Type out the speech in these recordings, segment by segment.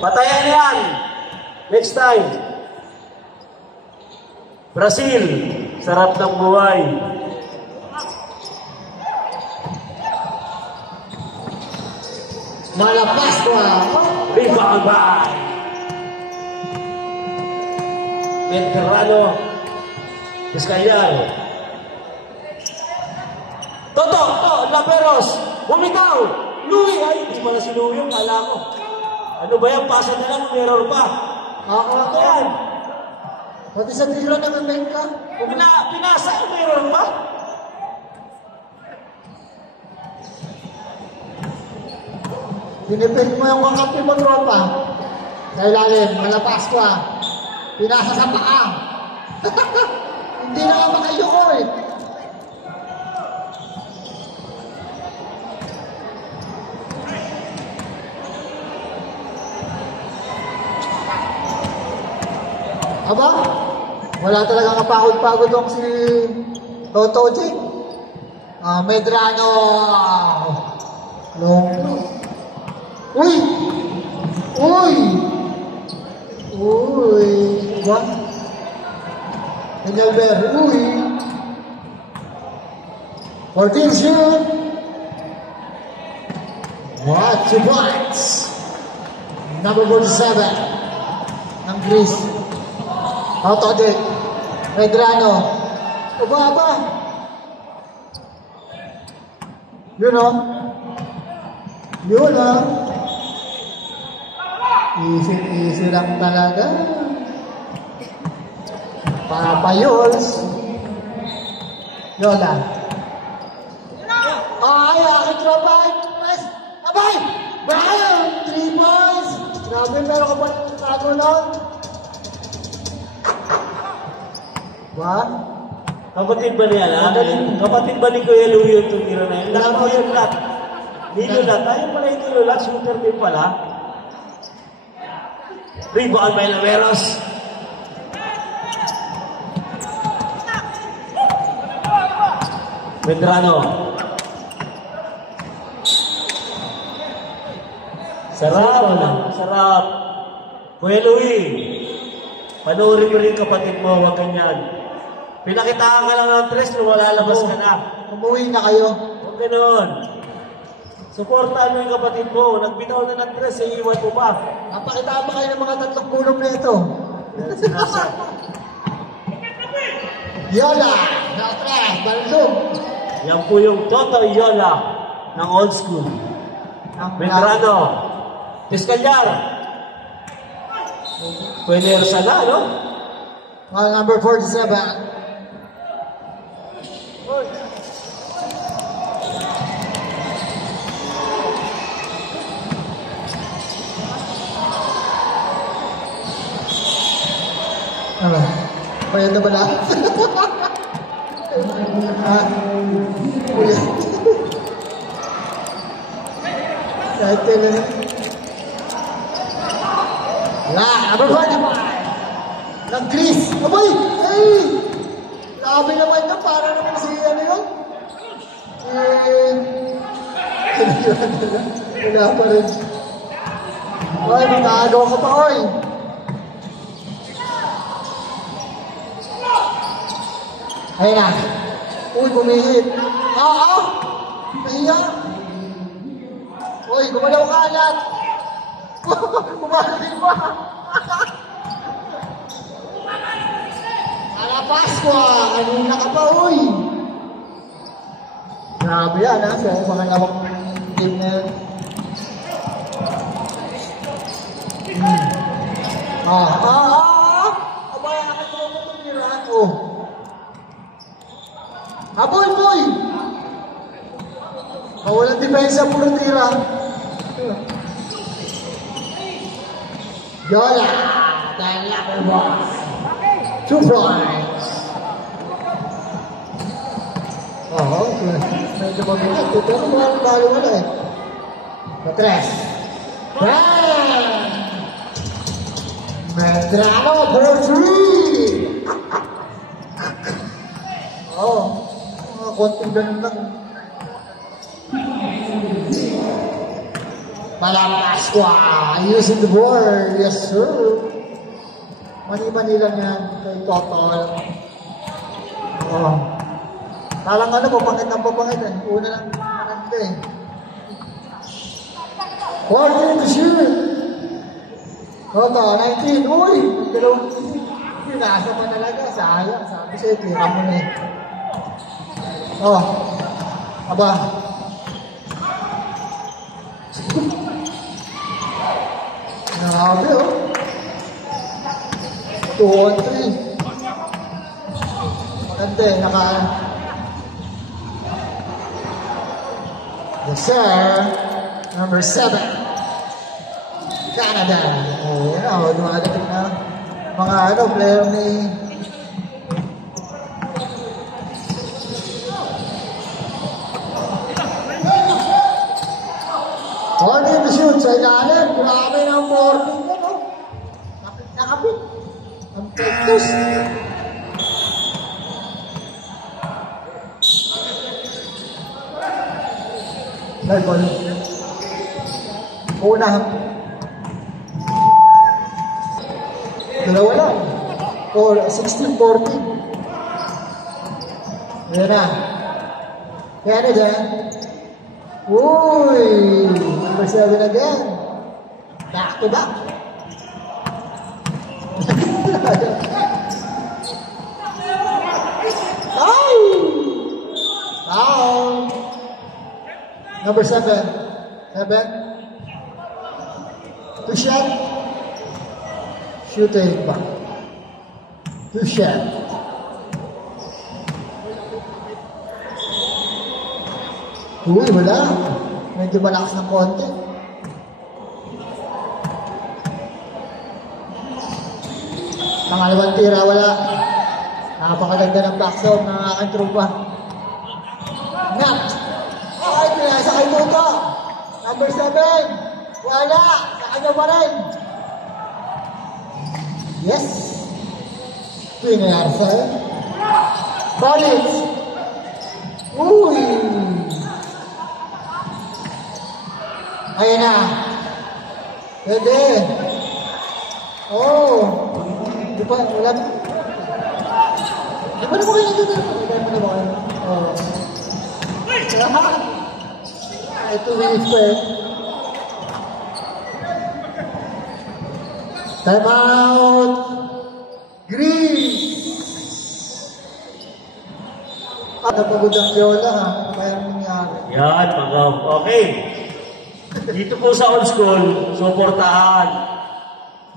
Patayan yan. Next time. Brazil. Sarap ng buhay. Malapas ko Rebound by Veterano Vizcayar. Toto! Laperos! Bumitaw! Louie! Ay, hindi pala si Louie yung kala ko. Ano ba yan? Pasa na lang, error pa. Ito yan. Pati sa tira naman ba ka? Pinasa yung error pa. Pinipin mo yung kakampi mo, tropa. Sa ilalim, malapas ko Pinasa sa paa. Hindi na nga makayoko Aba, wala talagang kapagod-pagod tong si Toto Jing. Medrano. Long. Uy! What? Peñalver. Uy! 14 shoot. What? 2 points. Number 47. Ng Greece. Toto Jing. Medrano. Aba. Yun Easy lang talaga. Papayols. Yola. Ay, aking tropa. Abay! Brian! 3 points! Grabe, meron ka ba ng tago nun? What? Kapatid ba niya na? Kapatid ba ni Kuya Louie yung tumira na yun? Lahat mo yung lat. Nilulat. Ayaw pala yung nilulat. Shooter din pala. Rebound by Laveros. Medrano. Sarap. Kuya Louie, panoorin mo rin kapatid mo, huwag ganyan. Pinakitaan ka lang ng tres, lumalalabas ka na. Umuwi na kayo. Huwag ganoon. Suportahan mo yung kapatid mo. Nagbitaw na ng tres, iiwan mo pa. Napakitaan ba kayo ng mga tatlong kulong na ito? Yola! Nakatras! Balsum! Yan po yung Toto Yola ng old school. Medrano. Vizcayar. Pwede Ersala, no? Number 47. Ano? Payad na ba na? Ulit. Kahit kailan. Number 45. Ng Chris. Aboy! Ay! Labi naman na. Para naman si ano yun? Wala pa rin. Ay, magkagawa ka pa, oy! Ayun na. Uy, bumihit. Nahiya. Uy, gumalaw ka, anak. Bumalik pa. Ala Pasqua, kanina ka pa, uy. Grabe yan, ha? So, mga lawak game na yun. Abay, akin mo mo tumirahan, Aboy, boy! Walang depensa, puro tira. Yola! Dahil number 1. 2 points. Okay. Medyo mabigat. Ito ang mga balo wala Patres. Bang! Medrano for 3! Konting ganun lang. Malapasqua using the board. Yes, sir. Mani-mani lang yan kay Totol. Oo. Talang ano, papangit ang papangit eh. Una lang, maganda eh. 14 to shoot. Toto, 19. Uy! Dalawang pinasa pa talaga. Sayang. Sabi sa'yo, tira mo na eh. Oh. Aba. Grabe oh. 2 on 3. Maganda eh. Yes, sir. Number 7. Canada. Oh, yan o. Dumadating na mga player ni Morning to shoot sa ilalim. Grabe ng morning yan o. Nakapit. Ang pektos. Level. Una. Dalawa lang. 16-14. Ayan na. Canada. Uy! Number 7 again. Back to back. Ay! Foul. Number 7. 7. 2 shot. Shooting back. 2 shot. Uy, wala. Medyo malakas ng konti. Pangalawang tira, wala. Napakaganda ng backstop ng aking trupa. Nat! Ay, pinasa kay Toto. Number 7. Wala. Sa kanya pa rin. Yes. Pinasa. Collins. Uy. Ayan na. Pwede. Oh. Di ba? Wala. Di ba na mo kayo nandun? Di ba na mo kayo? Oh. Lahat. Ito minutes pa eh. Time out. Greece. Napagod ang Viola ha. Kaya nangyari. Yan, pagaw. Okay. Dito po sa old school, suportahan.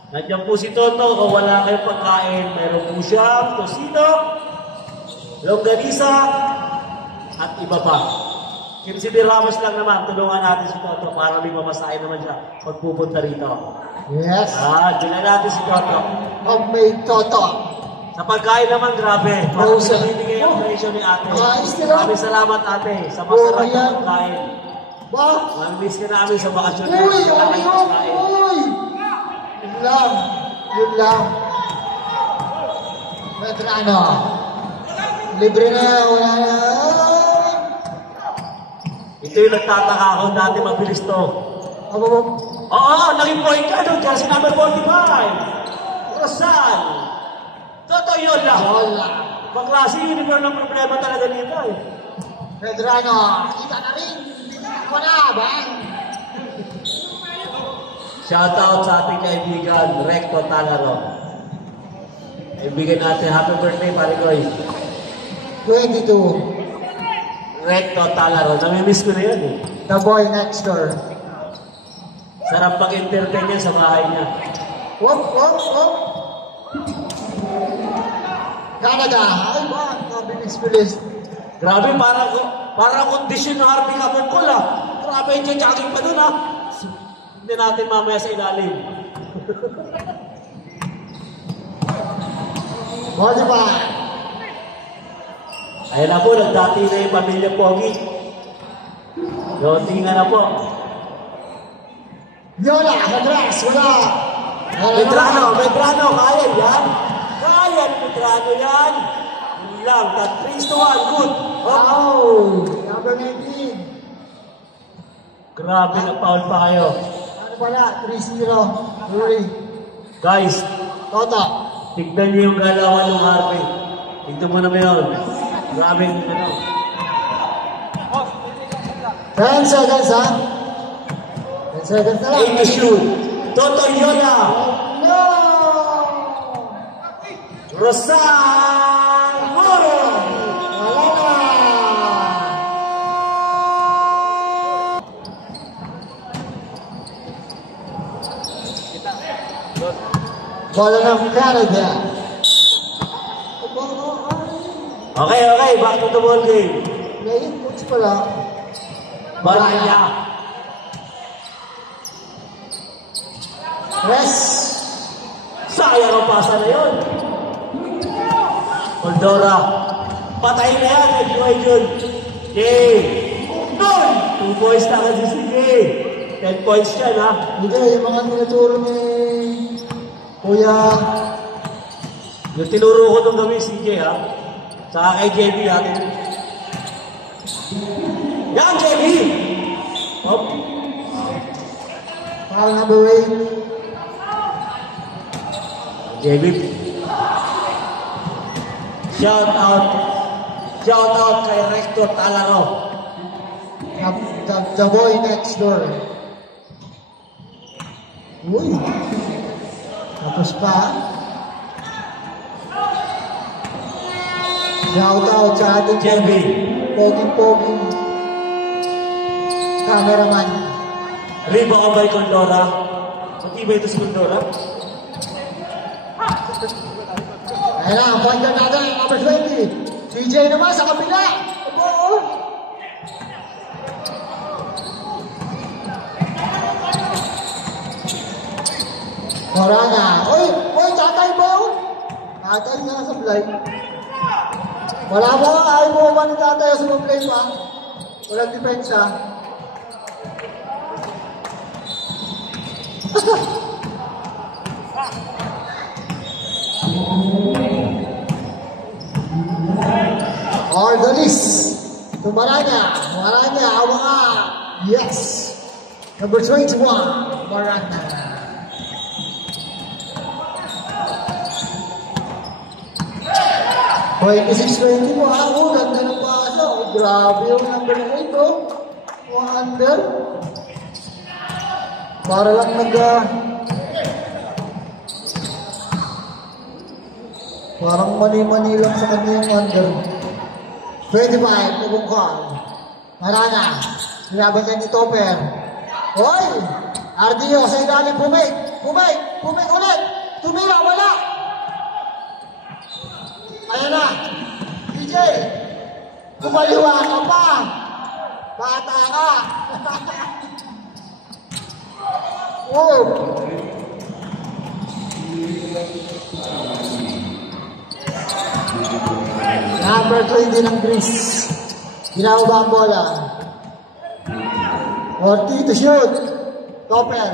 Nandiyan po si Toto, kung wala kayong pagkain, meron po siyang tosino, longganisa, at iba pa. Kinsider Ramos lang naman, tulungan natin si Toto para may mamasahin naman siya pagpupunta rito. Yes. Dila natin si Toto. Homemade Toto. Sa pagkain naman, grabe. Parang pinabibigay ang presyo ni ate. Maraming salamat ate sa masarap na pagkain. Ba? Mag-miss ka namin sa bakasyon. Uy! Uy! Yun lang. Yun lang. Medrano. Libre na. Wala na. Ito yung nagtataka ako dati mabilis to. Oo, naging point ka doon. Jersey number 45. Rosal. Totoo yun lang. Wala. Baklase uniform ng problema talaga dito eh. Medrano. Kita na rin. Wala ba? Shoutout sa ating kaibigan, Recto Talaro. Kaibigan natin, happy birthday, pare Koy. 22. Recto Talaro, namimiss ko na yan eh. The boy next door. Sarap pag-entertain niya sa bahay niya. Wop, wop, wop. Canada. Ay ba? Bilis-bilis. Grabe, parang kondisyon ng Harvey Kabungkol ah. Grabe yung jogging pa dun ah. Hindi natin mamaya sa ilalim. Body ba? Ayan na po, nagdati na yung pamilya Pogi. Loting na po. Yola, Madras, wala. Medrano, kaya yan. Kaya Medrano yan. Yun lang, 3-1, good. Wow, number 19. Grabe, nag-foul pa kayo. Ano pala? 3-0. Hurry. Guys, Toto. tignan niyo yung galawan ng Harvey. Tignan mo naman yun. Grabe yung ano. 10 seconds, ha? 10 seconds na lang. 8 to shoot. Toto Yola. No! Rosal Moro. Wala na! Bola ng Canada. Okay, okay. Back to the ball game. Ngayon, coach pala. Baraya. Press. Sayang ang pasa na yun. Condora. Patay na yan. Nag-iway yun. Okay. Noon. 2 points na kasi si CJ. 10 points yan, ha? Hindi, yung mga tinuturo ni Kuya. Yung tinuro ko nung gabi, CJ, ha? Saka kay JB, ha? Yan, JB! Hop. Foul number 8. JB. Shout out. Shout out kay Rector Talaro. The boy next door. Uy. Tapos pa. Shout out sa ating JB. poging cameraman. Riba ka ba yung Condora? Matibay ito si Condora? Ayan na, ang point guard natin, number 20. CJ naman sa kabila. Abo. Morana. Uy, tatay mo. Tatay na sa play. Wala mo, ayaw mo ba ni tatay sa play pa? Walang depensa. Ordonis. Marana, Awa. Yes. Number 21, Marana. Hoy, 26-20 mo, ha? Oh, ganda ng pasa. Oh, grabe yung number 8, oh. Under. Para lang parang mani-mani lang sa kanya yung under. 25, nabungkol. Marana. Sinaban niya ni Topper. Hoy! Ardio, sa ilalim, pumik ulit. Tumira, wala. Ayan na. DJ, kumaliwa ka pa. Bata ka. Oh. Number 20 ng Greece. Ginawa ba ang bola? 40 to shoot. Topper.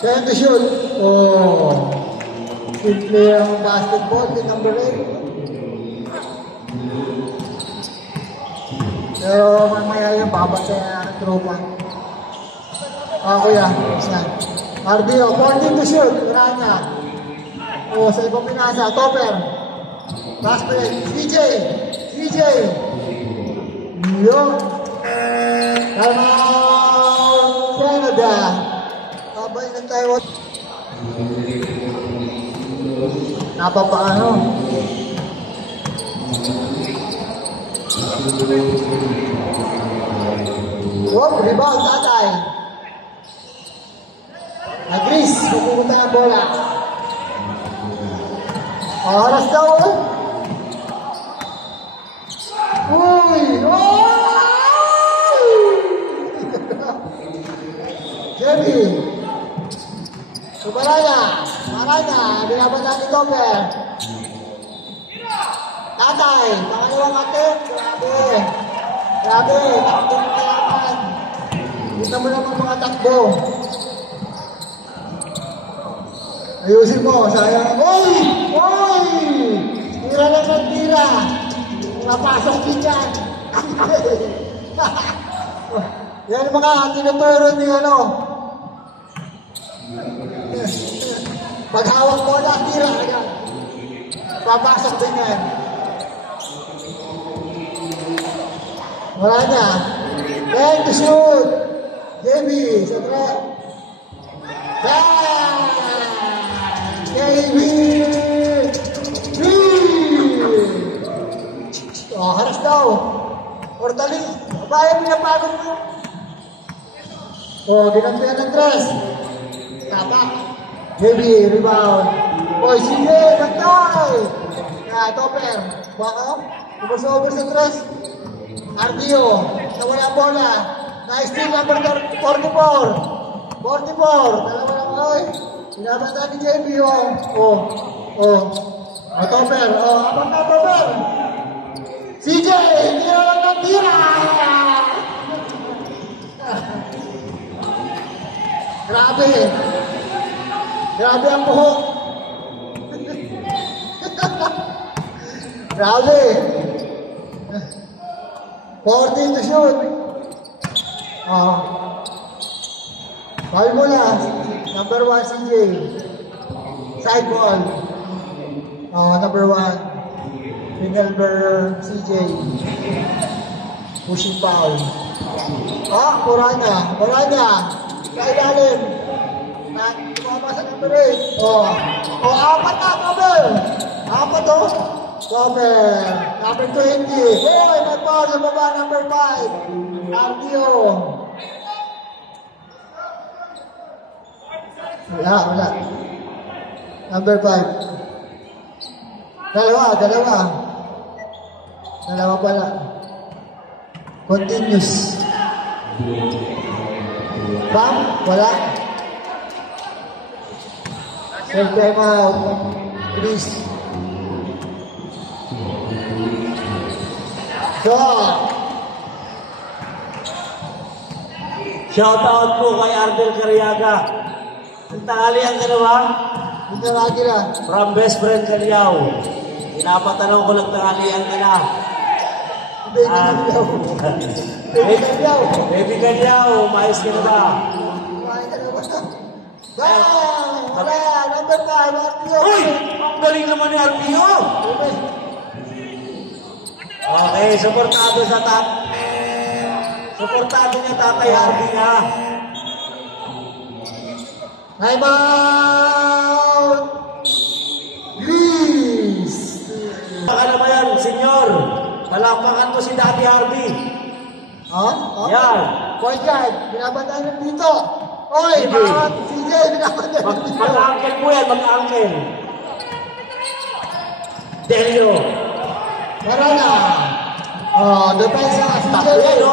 10 to shoot. Oh. Good player ng basketball, yung number 8. Pero mamaya yung babatay na ng tropa. Kuya, saan? Ardio, 14 to shoot. Grana. Sa ibang pinasa, Topper. Basket, CJ. Yun. Canada. Babay na tayo. Napapaano? Rebound, tatay. Nag-Gris, pupunta ang bola. Oras daw, eh. Uy! Jimmy! Marana, binabasa ni Topper. Tatay, pangalawang atin. Grabe, takbo ng kalaman. Kita mo naman mga takbo. Ayusin mo, sayang. Uy! Tira lang ng tira. Napasok din dyan. Yan mga tinuturo ni ano. Pag hawak mo na, tira agad. Papasok din yan. Wala na. Then to shoot. Jamie, sa trap. Jamie! Oh, haras daw. Ortali. Bayan pinapagod mo. Oh, ginampihan ng dress. Tapak. Heavy, rebound. Boy, sige, bantay. Topper. Baka, ubos-ubos sa dress. Ardio, nawala bola. Nice steal number 44. 44. Dalawa lang, oy. Binabanta ni JB, oh. Topper. Abang na, Topper. CJ, hindi na lang natira. Grabe. Grabe ang buhok. Grabe. 14 to shoot. Ball mo na. Number 1 CJ. Side ball. Number 1. Remember CJ. Pushing foul. Moranya. Kailalim. Tumama sa number 8. Apat na, Topper. Apat, Topper. Number 20. May foul sa baba, number 5. Ardio. Wala. Number 5. Dalawa pala. Continuous. Bam? Wala. Self time out. Please. Shout out po kay Ardel Cariaga. Ang tanghalian ka na ba? Hindi lagi na. From best friend Caliao. Pinapatanong ko lang tanghalian ka na. Baby Caliao, maayos ka na ba? Wala, number 5, Ardio. Uy! Ang galing naman ni Ardio! Okay, supportado niya Tatay Harvey na. Time out! Please! Baka naman yan, senyor. Palakpakan mo si Daddy Harvey. Yan. Point guard, binabantaan ng dito. Oy, CJ, binabantaan ng dito. Mag-uncle mo yan, mag-uncle. Delio. Meron na. Defense na CJ. Tapos no?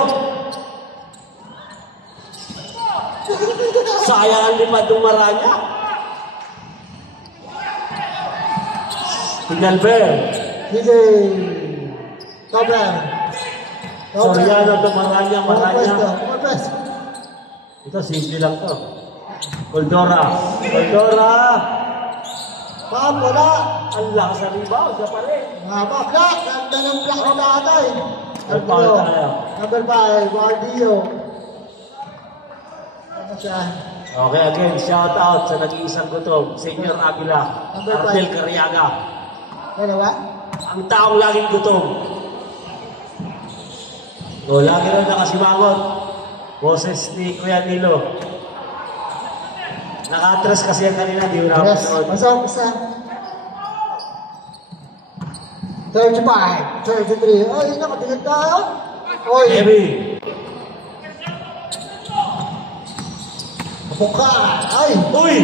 Sayang ang lipad ng Maranya. Pinalver. CJ. Topper. Soriano to Maranya. Kumapes. Ito, simple lang to. Coldora. Pam, wala. Ang lakas sa rebound. Siya pa rin. Black. Ganda ng black na tatay. Foul tayo. Number 5, Ardio. Ano siya? Okay, again, shout out sa nag-iisang gutom. Senior Avila. Number Ardel 5. Cariaga. Dalawa? Ang taong laging gutom. Lagi rin nakasimangot. Boses ni Kuya Nilo. Naka-atras kasi yan kanina, di mo Yes. nakapanood. Pasok, isa. 35, 33. Oy, nakatingin tayo. Oy. Heavy. Buka. Ay. Uy!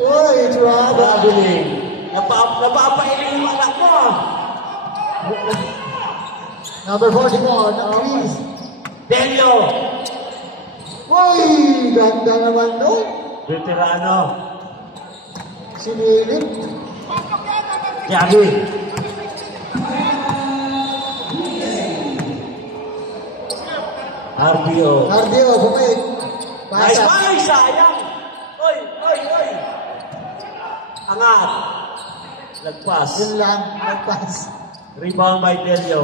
Oy, trouble. Mabiling. Napapailing yung anak mo. Number 44, Chris. Delio. Oy, ganda naman doon. Veterano. Sinilip. Yagi. Ardio. Ardio, bumalik. Nice Pasa. play, sayang. Oy. Angat. Nagpas. Yun lang, nagpas. Rebound by Delio.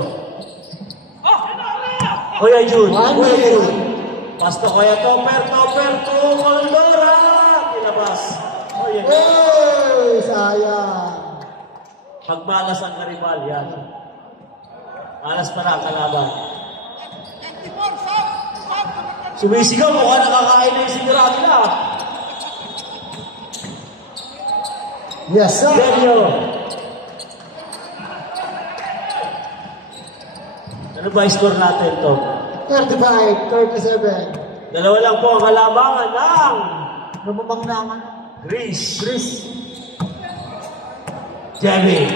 Kuya Jun. One Kuya minute. Jun. Pasto Kuya Topper to Condora. Pinabas. Kuya Jun. Uy, sayang. Pagmalas ang karibal, yan. Malas para ang kalaban. Sumisigaw, mukha nakakain na yung sinira nila. Yes, sir. Delio. Ano ba yung score natin to? 35-37. Dalawa lang po ang kalabangan ng Lumabang naman. Greece. Chris. Jamie.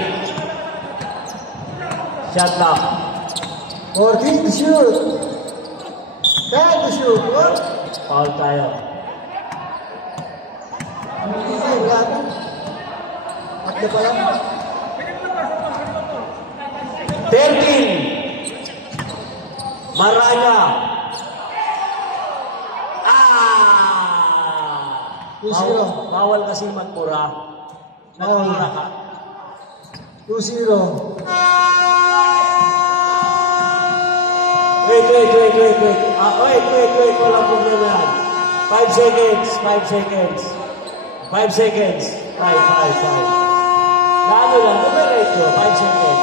Shot lock. 14 to shoot. 10 to shoot. What? Foul tayo. Easy, wala na. Akda pa lang. 13. Maranya. Bawal kasi magmura. Nagmura ka. 2-0. Wait. Walang problema yan. 5 seconds. 5 seconds. 5. Lalo lang. Dumiretso. 5 seconds.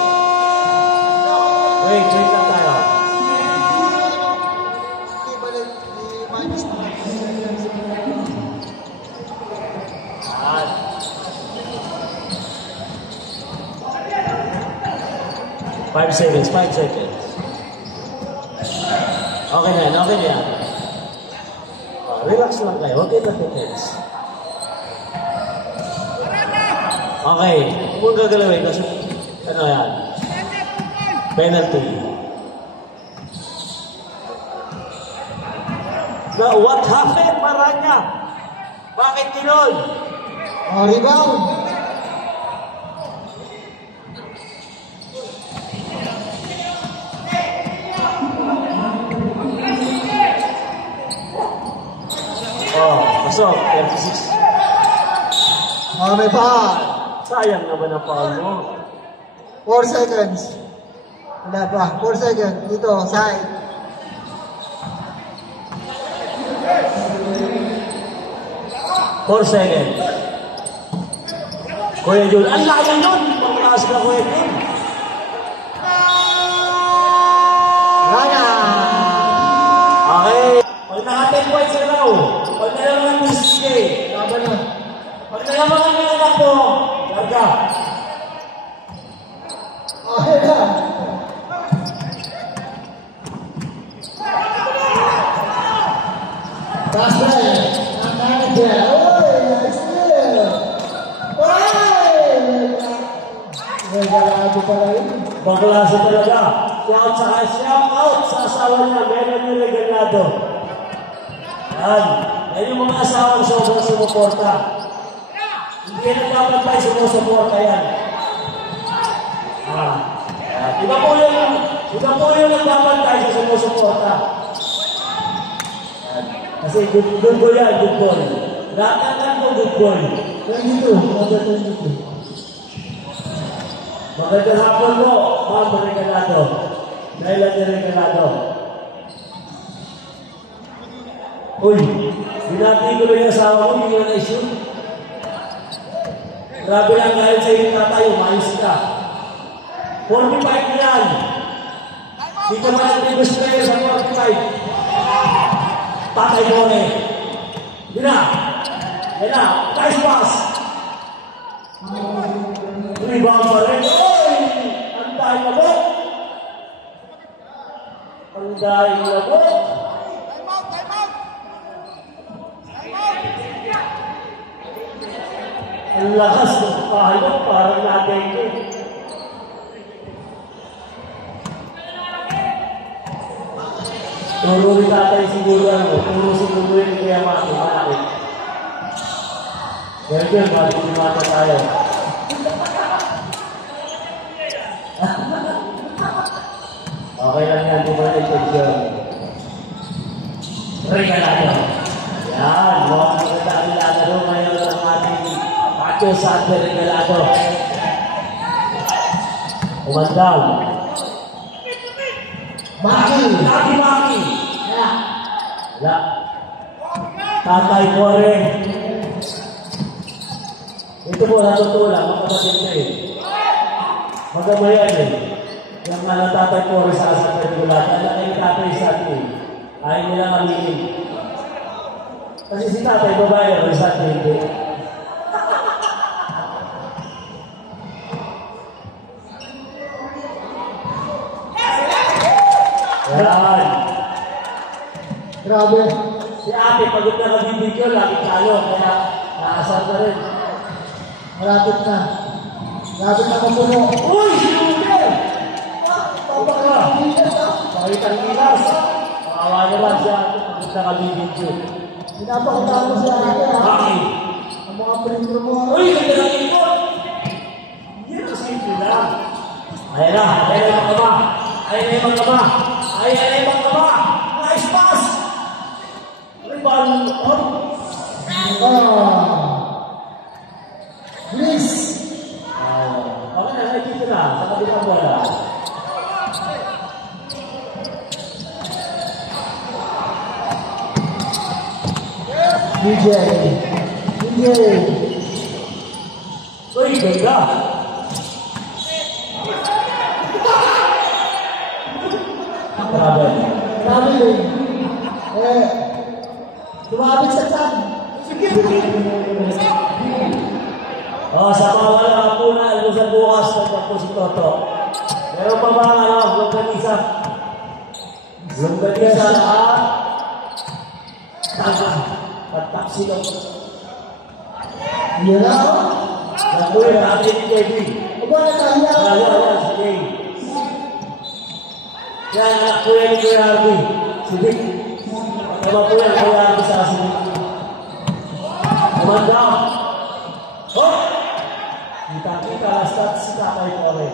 Wait lang tayo. Ibalik. I-minus na. 5 seconds. Okay na yan. Relax lang kayo. Huwag kayo na-tense. Okay. Kung gagalawin, kasi ano yan? Penalty. Now, what happened, Maranya? Bakit tinol? Rebound. Pasok, 36. May foul. Sayang naman ang foul mo. 4 seconds. Wala pa. 4 seconds. Dito, side. Four seconds. Kuya Jun. Ang layan nun! Pagkakas ka, Kuya Jun. Rana. Okay. Pag naka-10 points na raw, pag nalaman mo si CJ, laban na. Pag nalaman ng anak mo, larga. Okay na. Last play. Ang manager. Uy, nice play. Uy! May galado pala yun. Baklase talaga. Shout out sa asawa niya, Melanie Regalado. Yan yung mga asawang sobrang sumuporta. Hindi nagpapantay, sumusuporta yan. Iba po yung nagpapantay sa sumusuporta. Kasi good boy yan, good boy. Lahat ng ko good boy. 22. Number 22. Magandang hapon mo, Ma'am Regalado. Melanie Regalado. Uy, binati ko na yung asawa mo, hindi na na-issue. Grabe lang dahil sa iyo tatay, umayos ka. 45 na yan. Di ka man ang biggest player sa 45. Tatay mo na eh. Yun na. Nice pass. Rebound pa rin. Uy! Ang dahil na po. Ang lakas ng palo, parang natin ko. Turo ni tatay siguro turo siguro yun kaya malaki. Kaya yun, balik lumata tayo. Okay lang yan, bumalik ko dyan. Regalado. Yan, mga magandang ngayon ng ating Pacho Sante Regalado. Umandang. Maki. Lagi Maki. Wala. Wala. Tatay ko rin. Ito po, natutulang. Makapatid na eh. Magama yan eh. Yung mga tatay ko rin sa asal ko lahat. Alam na yung tatay sa atin. Ayaw nila malilim. Kasi si tatay, babae rin sa atin. Yan. Grabe. Si ate, pagod na nabibigyo, lagi talo. Kaya naasar na rin. Malapit na. Malapit na mapuno. Uy! Sinunder! Papa ka! Pakita ng ilas. Makawa naman siya. Pagod na nabibigyo. Pinapakitaan mo siya ate ha. Bakit? Ang mga printro mo. Uy! Ganda ng ikot! Yan ang simple lang. Ayan na. Ayan na yung mga kama. Ayan na yung mga kama. Ayan na yung mga kama. Nice pass! Rebound. Please. Bakit na nakikita na? Sa kabilang bola. DJ. DJ. Uy, ganda! Grabe. Grabe yun. Tumabit sa tan. Sa mga wala po na, alusan bukas, nagpapos si Toto. Meron pa ba longganisa? Longganisa na taga at taksilo. Yan na. Nakuha na atin ni Kevin. Aba, nakahiya. Yan, sige. Yan, anak ko yan ni Kuya Harvey. Sige. Tama po yan, Kuya Harvey sa sige. Kumanda. Oh! Kita-kita, stats si Tatay Kore.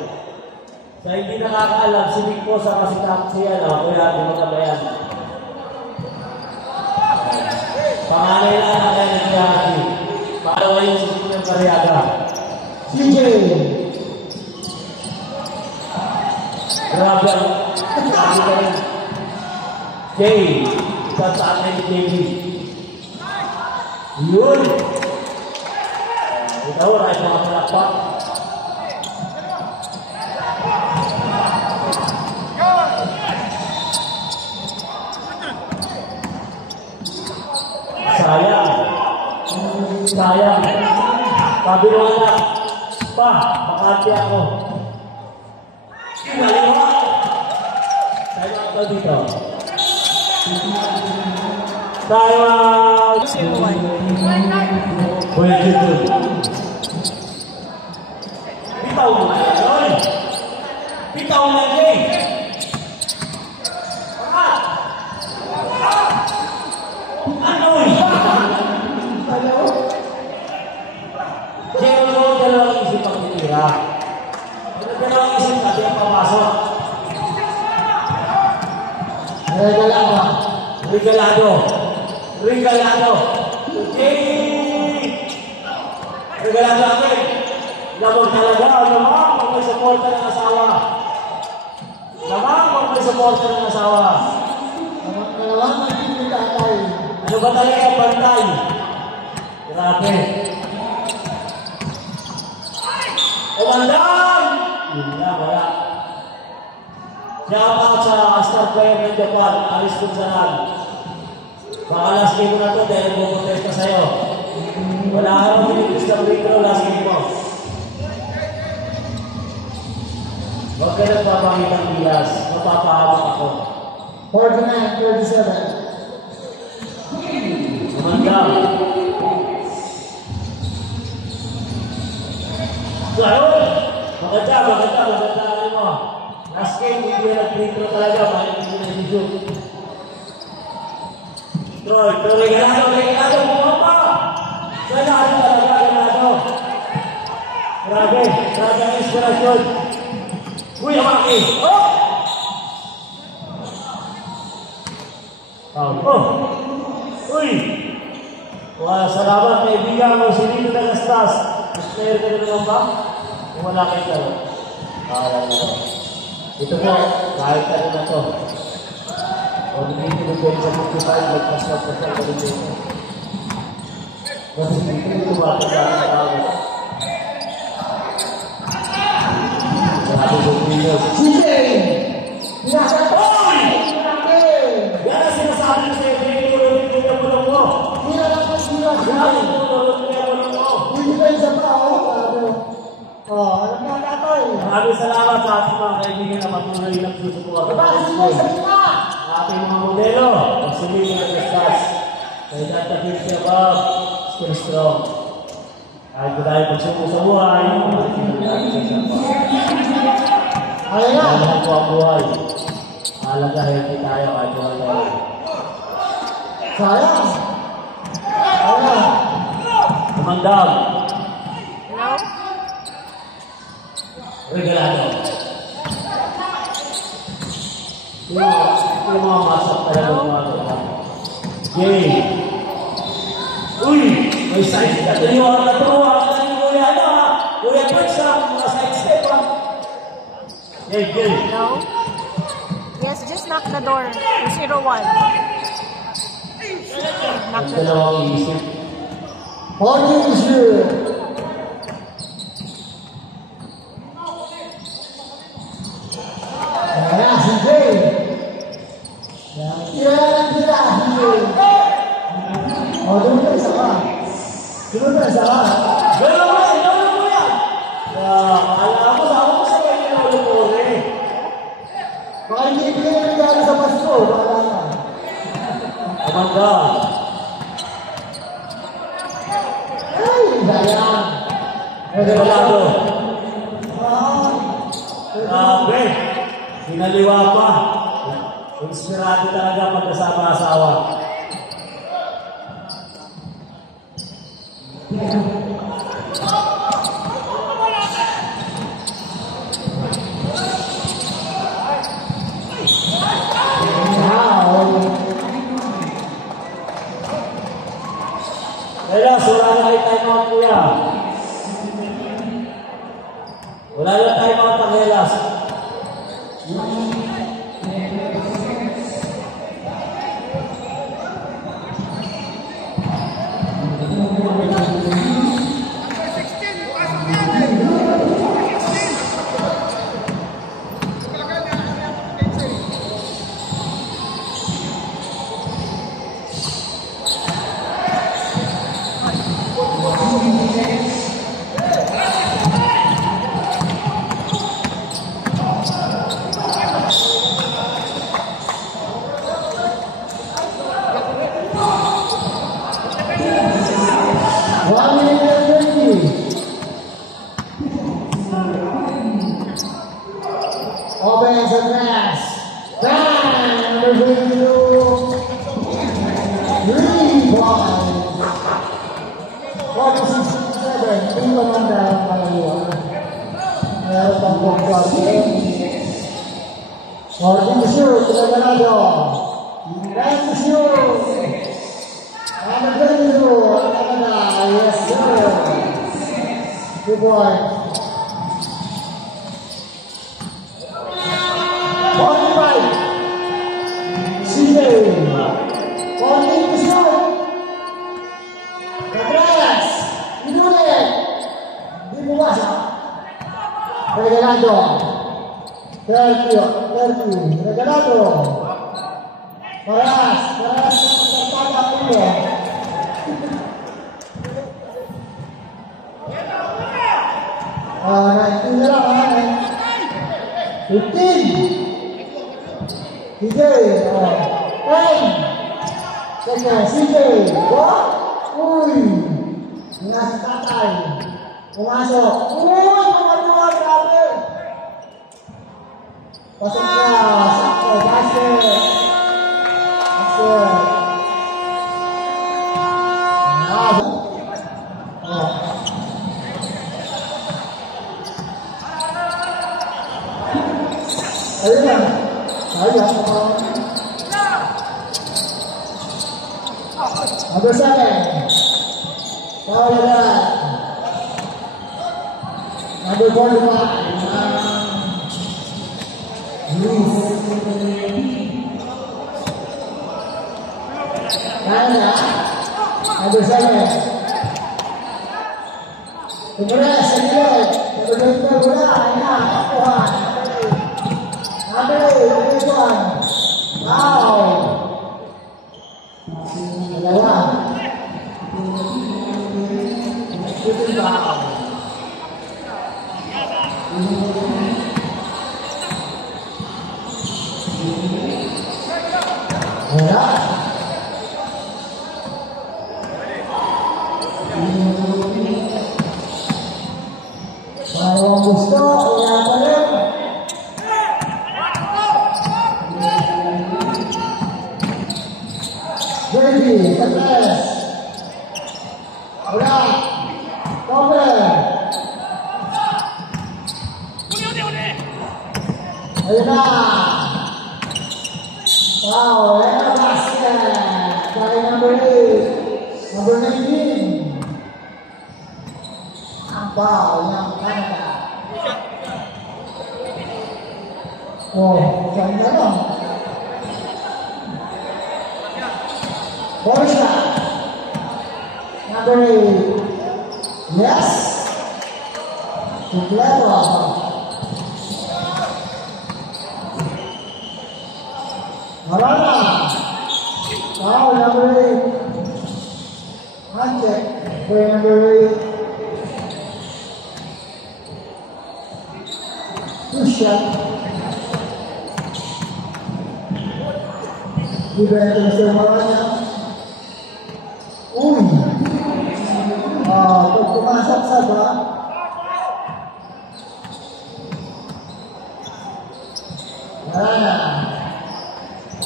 Sa hindi nakakaalam, si Nick po sa kasi siya, Kuya Harvey magkabayan. Panganay na anak kayo ni Kuya Harvey. Palawa yung si Nick ng Pariaga. CJ. Grabe ang sabi ka rin. Jay, isa sa akin ni JB. Yun. Ikaw, rin mga palakpak. Sayang. Sayang. Sabi mo anak, pa, makati ako. Kaliwa. Tayo ako dito. Tayo. Pwede dito. Bitaw mo. Bitaw mo. Ano yun? Jero mo dalawang isip ang titira. Dalawang isip natin ang papasok. Regalado. Regalado. Regalado. Okay. Regalado natin. Lamang talaga. Lamang pag may suporta ng asawa. Lamang pag may suporta ng asawa. Ang dalawang magiging tatay. Ano ba talaga ang bantay? Grabe. Kumandang! Yun na, wala. Shout out sa star player ng Japan, Aris Kunsalan. Baka last game mo na to dahil bumotes ka sa'yo. Wala ka rin pinipis ng retro last game mo. Huwag ka nagpapakita ng bilas. Mapapahamak ako. 49-37. Kumandang. Ayun! Maganda mo. Last game, hindi na nag-retro talaga. Bakit hindi na nag-shoot? Troy, regalado, bumapa! Ganado talaga, ganado. Grabe ang inspirasyon. Uy, Maki! Oh! Uy! Salamat, kaibigan mo, si Nino Nagastas. Player ka na naman ba? Kung wala kayo ka. Wala na. Ito po, kahit ano na to. Kung hindi ko sa 55, magpasok ko sa dito. Kasi hindi ko ba ito ang tao. Grabe ko dito. Sige! Pinasa ko! Yan ang sinasabi ko sa'yo, hindi ko ulit yung bulong mo. Hindi na lang ang sila. Yan ang ulit yung bulong mo. Hindi pa yung sa tao. Alam mo na ito eh. Maraming salamat sa ating mga kaibigan na patuloy lang susuporta. Bakit mo sa kita? Ating mga modelo, pagsumili ng discuss. Kaya tatapin siya ba, still strong. Kahit ko tayo pagsuko sa buhay, makikinig natin siya pa. Ayan na. Alam ko ang buhay. Mahalaga healthy tayo kahit walang gawin. Sayang. Ayan. Kumandang. Regalado. Yung mga masak talaga mga talaga. Game. Uy! May side step. Ito yung mga natuwa. Ito yung kuya ano ha. Kuya Perch ha. Mga side step ha. Game. No? Yes, just knock the door. 0-1. Knock Ang the door. dalawang isip. Holding issue. Ayan, si Jay. Yan, sila, si Jay. Doon ka isa ka. Doon ka isa ka. Gano'n mo yan. Alam mo sa kayo na ulit po rin. Baka hindi ibigay yung regalo sa Pasko. Wala ka. Amanda. Ay, sayang. Regalado. Ah, Grabe. Sinaliwa pa. Inspirado talaga pagkasama-asawa. Kaya, wala na kayo tayo mga kuya. Wala na tayo mga panghelas. Opens the pass. Bang! Number 22. 3 points. 46-7. Hindi pa man dahil palayo. Meron pang bukwa. Holding the shoot. Regalado. That's the shoot. Number 22. Yes, sir. 2 points. 45. CJ. Holding the shoot. Cabras. Inulit. Di buwasa. Regalado. 30. Regalado. Paras. Paras. Nagpapag ulo. Natin na lang ha. 15. CJ, 10. Teka, CJ, what? Uy! Nasa tatay. Pumasok. Uy! Pumagawa, grabe! Pasok ka. Sakto, basket. Basket. Ayun na. Ayun. Number 7. Foul agad. Number 45. Canada, number 7. Tumulong sa gilid. Tumulong na mula. Ayan na, kapuhan. Number 8, this one. Wow! Dalawa. Shooting foul. Wala. Parang gusto, wala pa rin. Jersey, Santos. Wala. Cover. Ayun na. Wow, ayan na basket. Kaya number 8. Number 19. Ang foul ng Canada. Oh, saan na lang? Borja. Number 8. Yes. Completo. Marana. Wow, number 8. Handcheck for number 8. Two shot. Ibigay ito na sa Marana. Uy! Pag pumasok sa ba? Marana.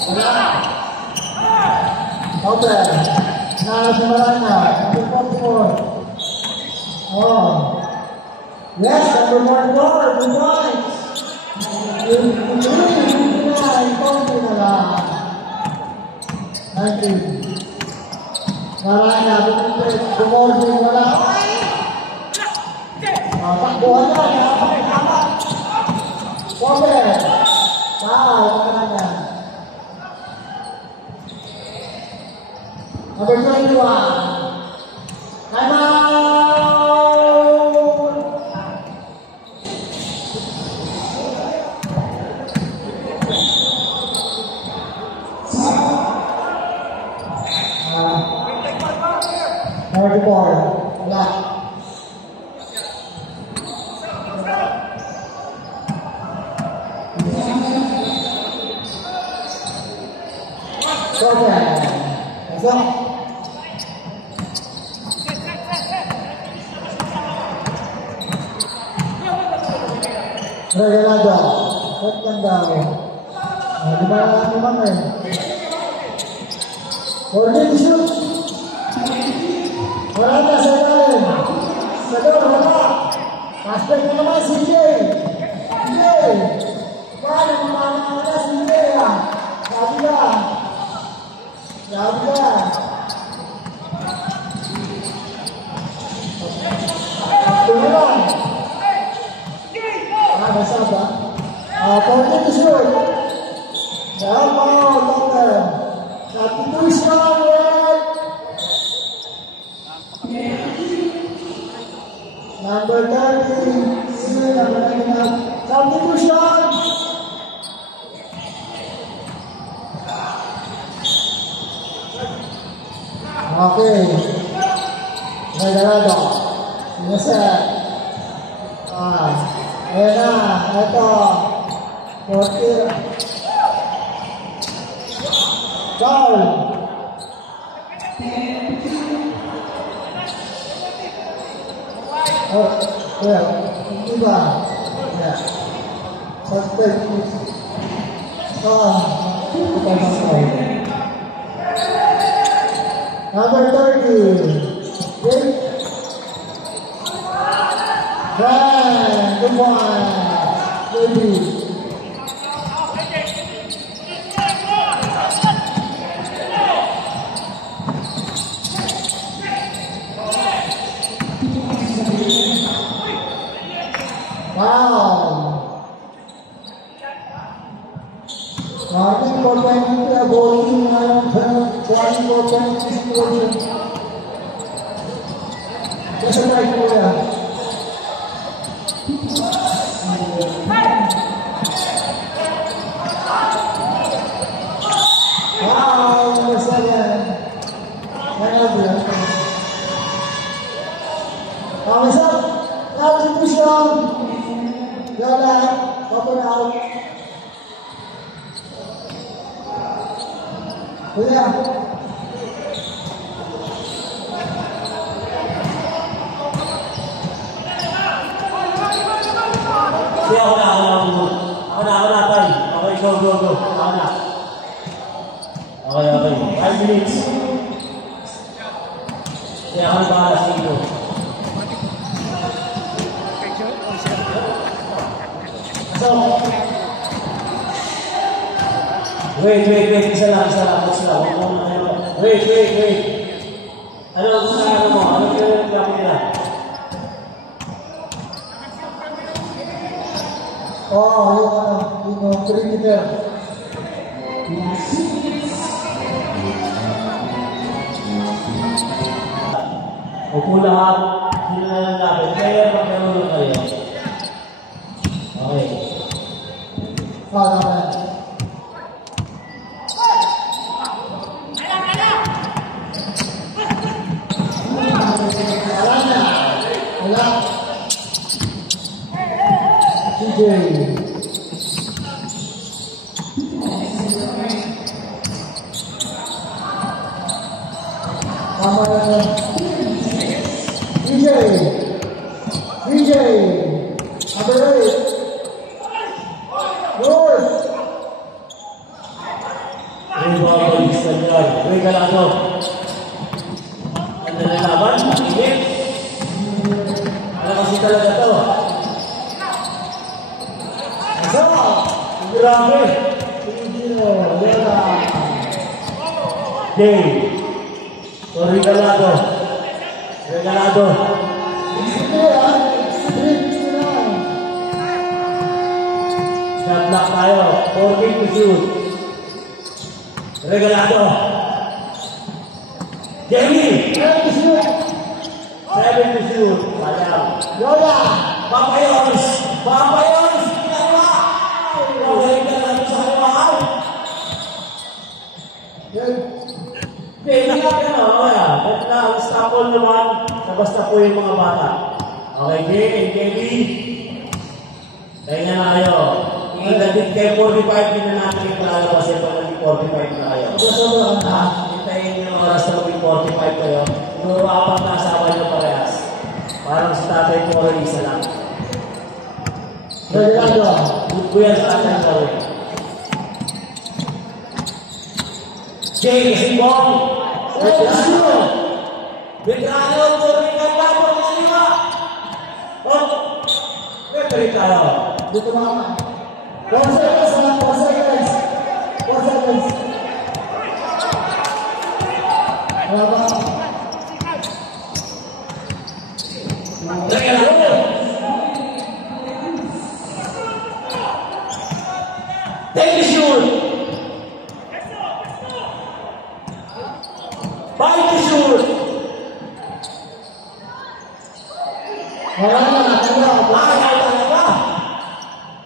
Wala. Open. Nara si Marana. Number 44. Oh. Yes, number 44. Good points. Konti na lang. 19. Marana. Bumording wala. Takbuhan na. Nakapagkamat. Open. Wow, Marana. Number 21. Time out! Number 4. Wala. Open. Let's go. Regalada, set lang daw. Di ba naman eh? Order to shoot. Wala na sa ilalim. Sa door, wala. Aspect na naman si Jay. Jay. Paano mamamang na si Jay ah? Sabi ka. Sabi ka. Tumulong. Masaba. Pwede to shoot. Dahil mga doctor. Natitulis na lang yan. Number 30. Sige, number 99. Substitution. Okay. Regalado. Sineset. Ayan na, ito. 40. Foul. Oh, yeah. Hindi ba? Yeah. Suspect. Ito pa number 30. Great. Good one. Baby. Wow. Starting for point, bowling around 20 for point situation. Just a right player. Wow, number 7. Thumbs up. Substitution. Yola, open out. Kuya. Sige, ako na, tay. Okay, go. Ako na. Okay. 5 minutes. Sige, ako na bahala sa inyo. So, wait. Isa lang. Wait. Ano mo? Ano yung gamit nila? Yung perimeter. Upo lahat. Sino na lang lapit. Kaya magkaroon kayo. Okay. Naman. Wala. TJ. Tama na. DJ. Number 8. Lord. Uy, Galado. Ano na laban? Ingit. Ano kasi talaga to? Sama. Grabe. Yola. Jay. Sorry, Galado. Shot lock tayo. 14 to shoot. Regalado. Jamie. 7 to shoot. Sayang. Yola. Papayons. Ginawa. Magaling ka lang sa kalimahan. Hindi ka kaya. Stop naman. Basta po yung mga bata. Okay, JB. Kaya na kayo. Nandit kayo 45, din na natin yung palalabas yan pag naging 45 na kayo. Hintayin yung oras na maging 45 kayo. Siguro apat na asawa nyo parehas. Parang si tatay ko rin isa lang. Good ko yan sa tatay ko rin. Jay, kasi bong! Veterano, turing ka lang po ng lima! Oh! Pwede tayo. Dito mga 4 seconds. Wala. Take the shoot! Fight the shoot! Wala na. Talaga!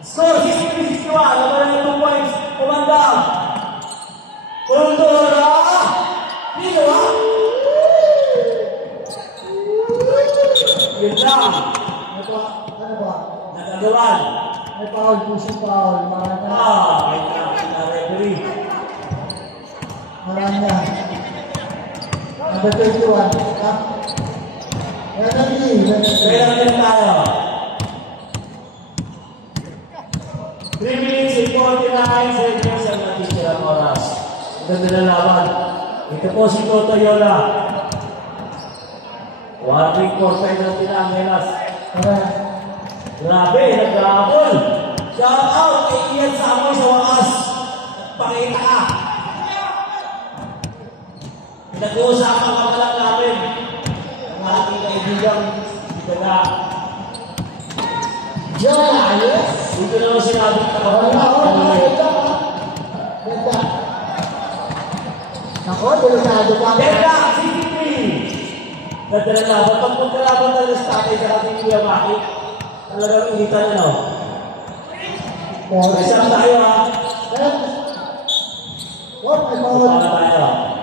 Score 60-61. Laban ng 2 points. Kumanda. Kultura. Dito ha? Yun lang. Ano ba? Nagagawan. May foul, pushing foul. Marami May referee. na. Number 21. Kaya lang tayo. 3 minutes and 49 seconds ang natisirang oras. Ganda na laban. Ito po si Totoyola. 1 week for 5 na tinanginas. Grabe, nag-rahabol. Shout out kay Ian Samoy sa wakas. Pakita ka. Nag-uusapan ka pa lang namin. Ang ating kaibigan, si Daga. Yes! Dito naman sinabi ka. Regalado pa. Ganda! 63! Ganda na laban. Pag magkalaban na ng statay sa ating Miyamaki, talagang initan ano. Isang tayo ha. What my God? Para tayo.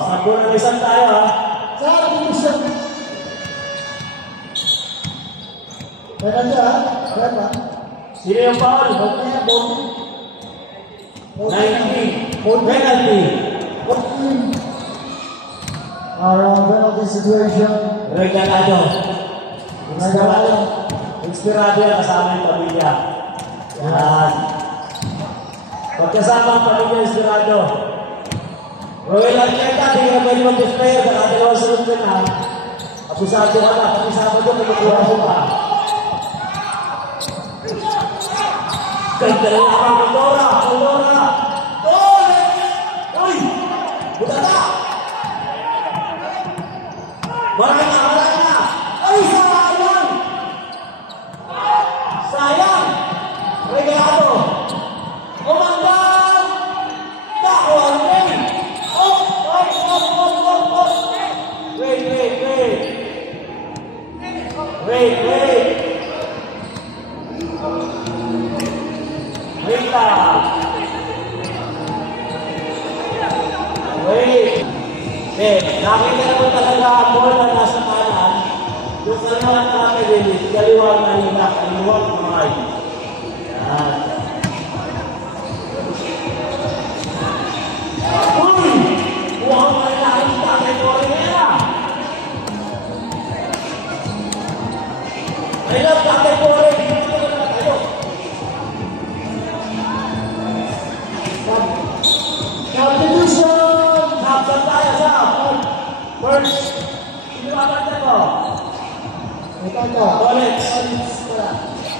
Sampo na isang tayo ha. Sa ating isang. Meron siya ha? Meron ba? Sino yung foul? 90. Penalty. Around penalty situation. Regalado. Inspirado yan kasama yung pamilya. Yan. Pagkasama ang pamilya inspirado. Royal Archeta, hindi ka pwede mag-display. Nakatalawa sunod ka na. Abusado ka na. Pag-isama doon, magkukuha mo ka. Ganda lang ang Pandora! Pandora! Gol! Uy! Butata! Marami na! Ay, sayang! Sayang! Regalado! Kumandang! Takwan! Wait! Wait lang! Wait! Nakita na mo talaga ang ball na nasa kanan. Yung kaliwang na nakabilis, kaliwang na hina, kaliwang kamay. Yan. Uy! Mukhang may nakita kay Correa! I love Tatay Correa! Substitution! Saan tayo sa? First, sino kakanta ko? Ito ka. College.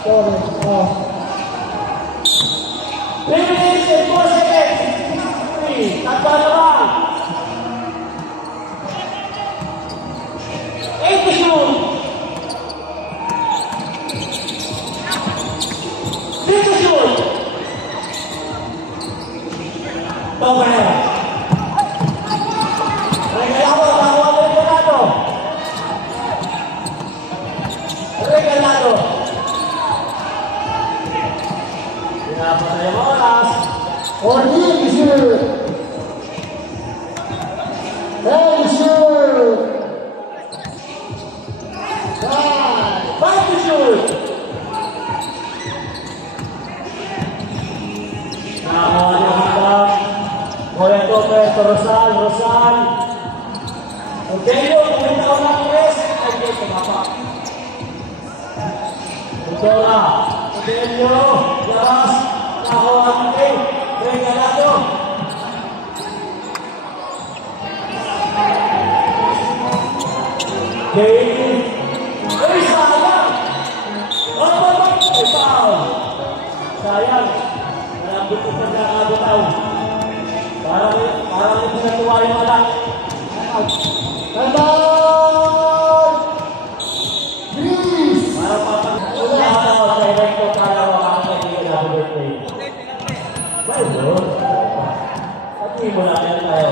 College. 3 minutes and 4 seconds. 63. Takpan na lang. 8 to shoot. 6 to shoot. Tomber. Regalado. Pinapatay ang oras. Ortiz, sure. Hey, sure. Five to shoot. Nakakuha niya hanggang. Kuya Topper, Rosal. Okay, yun. Kumita ko ng press. Okay, kumapa. Bola, Delio, Yaras, Nahawante, Regalado. David, sayang! Foul! Sayang, malambot ko pa nakabutaw. Parang may pinatuwa yung anak. Timeout! Please! Parang direct ko para makakapagiging na birthday. Well, Lord. Pati mo na kaya tayo.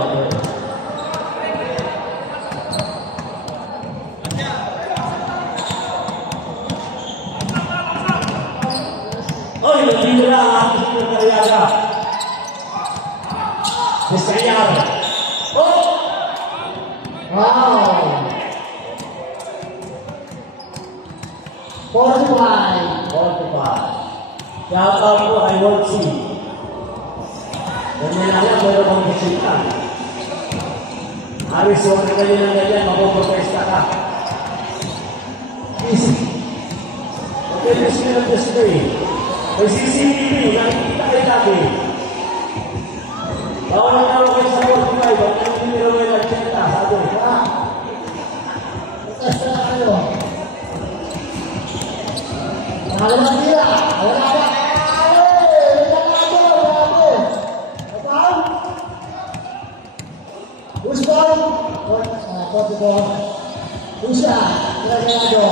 Oy, nandito na ang ating sekretaryaga. Bisayar. Oh! Wow! 45. Shout out po kay Wolsey. Ganyan na lang, meron kang bisita. Aris, huwag na kayo ng ganyan, mapoprotesta ka. Easy. Okay, display. May CCTV, nakikita kayo lagi. Bawal na naman kayo sa 45, at hindi nyo may nagkita, sabi. Test na kayo. Nakalabang nila. Wala ba? Who's ball? 44. Who's that? Regalado.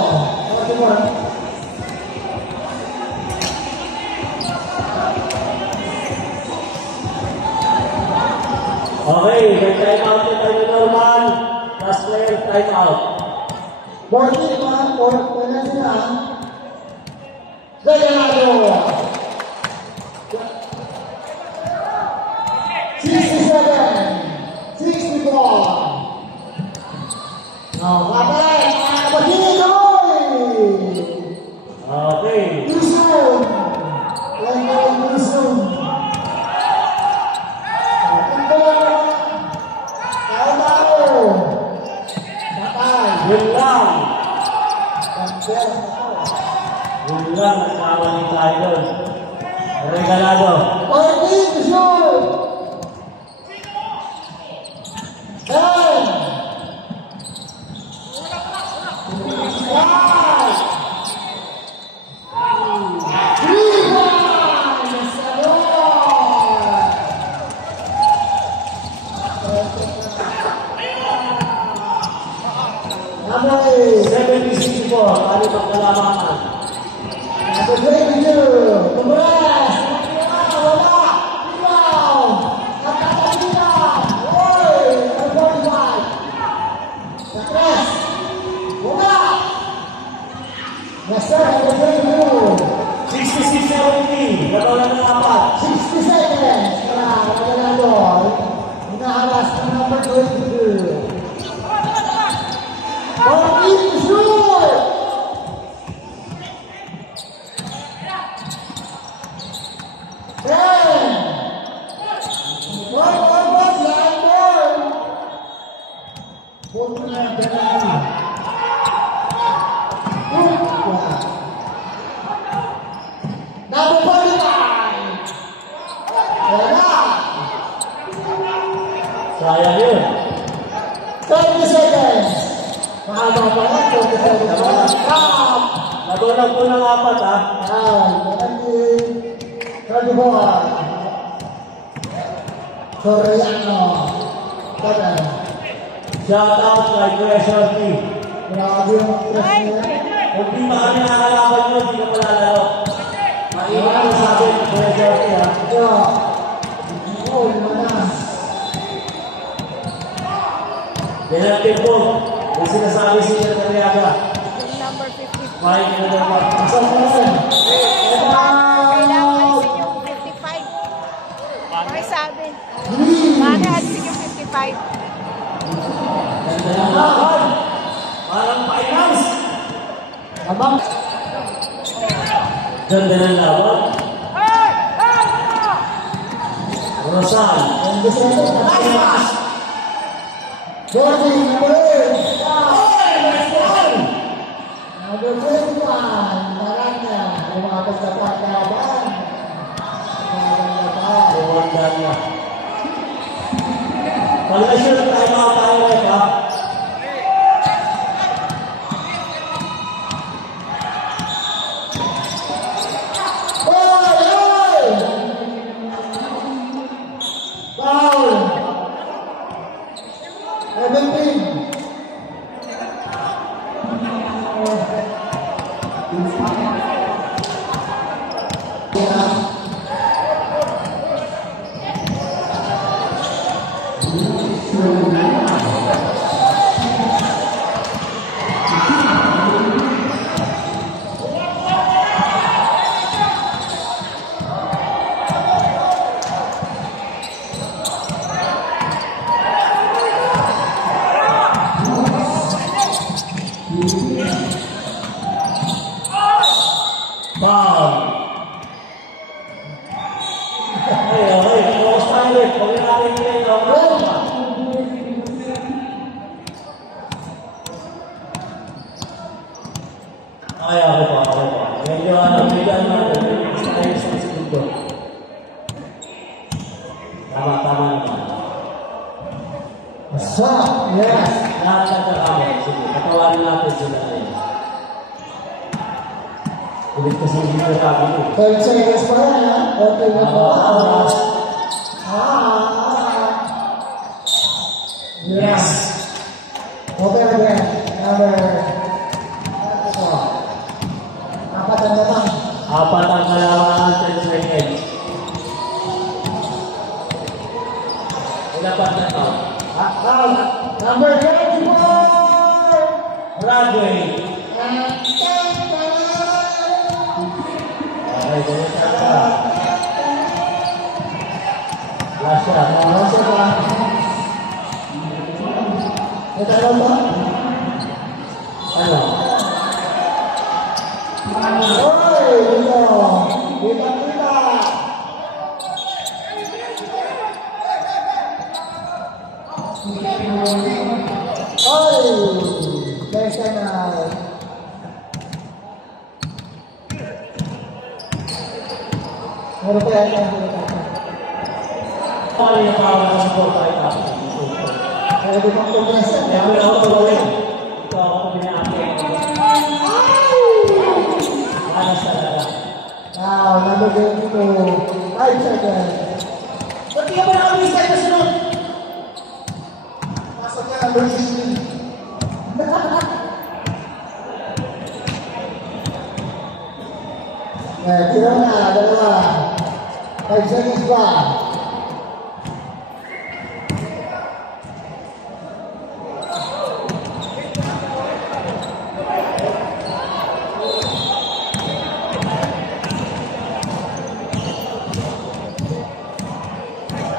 44. Okay, may time out na tayo Norman. Last player, time out. 14 man, 4 na sila. Regalado. 67, 64. Kapay, Okay. Luzon. Luzon. Yun lang. Yun lang, nasama ni tayo doon. Regalado. Number 76 po, ano ba kalamangan? 22, Kumbres, wala, ikaw, Nakakalina, oy, number 45, Sakres, wala, yes sir, number 22, 66-70, gano'n ng apat. 60 seconds, Regalado, hinaharas ng number 22. Sayang yun. 30 seconds. Mahaba pa nga, 30 seconds. Nagunag po ng apat ha. Soriano. Shout out kay Kuya Shorty. Grabe yung press niya. Kung di pa kami nakalaban nyo, di ka malalaro. Maingat ko sabi ng Kuya Shorty ha. Oo, lima na. Denante po, yung sinasabi si Tariaga. Number 50. Mike na dapat. Isang person. Kailangan alisin yung 55. May sabi. Kailangan alisin yung 55. Ganda ng laban. Parang finals. Abang. Ganda ng laban. Rosal. Nice pass. Jordi, number 8. Number 21. Maranya. Lumapit sa pagkaban. Kumanda niya. Pag-assure tayo mga tayo ha. Foul. 17. Foul. Okay. Focus tayo ulit. Huwag na natin nilay na. Okay po. Medyo medyo basta tayo sa segundo. Tama naman. Asa, yes. Lahat nagkakamali. Sige, katawarin natin sila ngayon. Ulit kasi hindi na sabi mo. 12 seconds pa yan, ha? Okay na po. Yes. Okay again. Number... Apat ang naman. Apat ang kalamangan 10 seconds. Ilan pa na to? Number 24! Broadway. Okay, ganyan na ka. Last shot. Ito ba? Ano? Oy! Ito! Kita! Oy! Next time out. Meron pa yan. Paano yung power ng 4-5 up? Meron pa pang progress. Kaya may ako gawin. Ito ako pinaakit. Malas talaga. Now, number 22. 5 seconds. Ba't di ka ba nakabisa na sunod? Pasok ka, number 16. Tira na, dalawa. 5 seconds pa.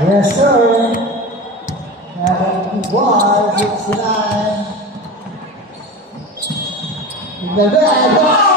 Yes, sir. 71, 69. In the bag.